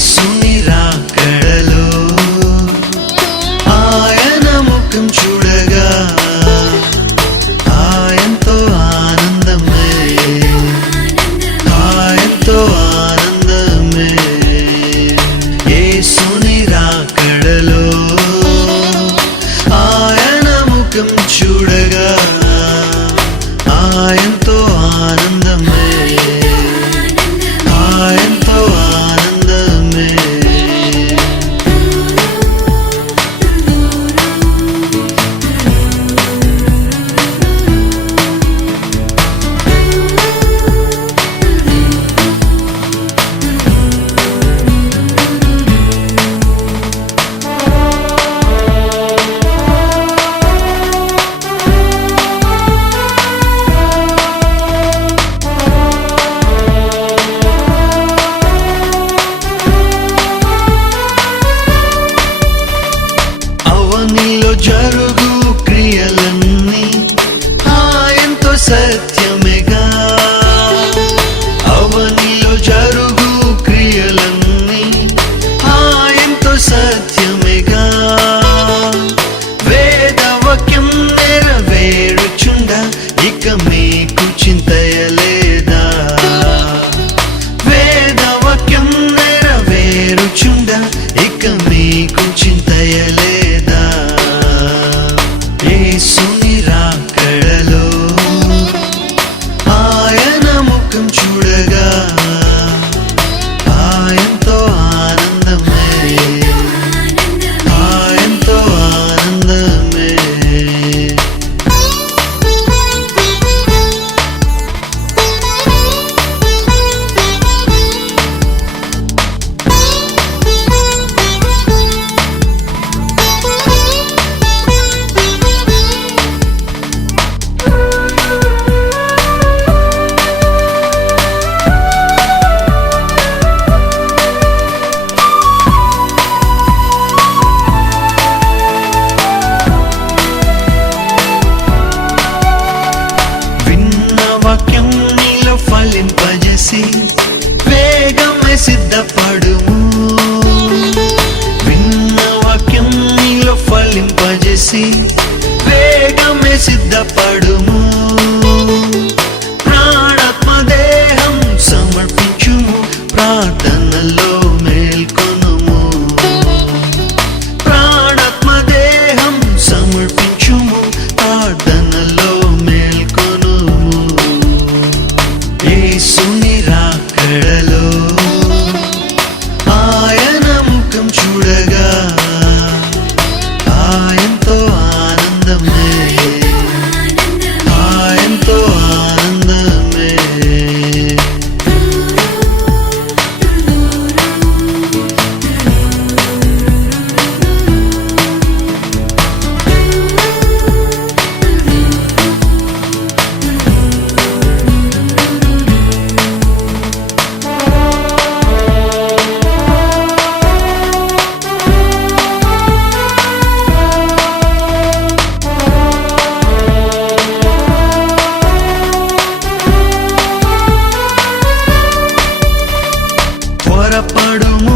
యేసుని రాకడలో ఆయన ముఖం చూడగా ఆయనతో ఆనందమే, ఆయనతో ఆనందమే. యేసుని రాకడలో ఆయన ముఖం చూడగా ఆయనతో ఆనందమే, ఆయనతో ఆనందమే. అవనిలో జరుగు క్రియలన్నీ ఆయనతో సత్యమేగా, అవనిలో జరుగు క్రియలన్నీ ఆయనతో సత్యమేగా. వేదవాక్యం నెరవేరుచుండ ఇక మీకు చింతయలేదా, వేదవాక్యం నెరవేరుచుండ ఇక మీకు చింతయలేదా. యేసుని రాకడలో ఆయన ముఖం చూడగా ఆయనతో ఆనందమే, ఆయనతో ఆనందమే. వాక్యం నీలో ఫలింపజేసి వేగమే సిద్ధపడుము, విన్న వాక్యం నీలో ఫలింపజేసి వేగమే సిద్ధపడుము. ప్రాణాత్మ దేహం సమర్పించుము, ప్రార్థనలో మేల్కొనుము. ప్రాణాత్మ దేహం సమర్పించుము, ప్రార్థనలో మేల్కొనుము. యేసుని రాకడలో ఆయన ముఖం చూడగా ఆయనతో ఆనందమే, ఆయనతో ఆనందమే. త్వరపడుము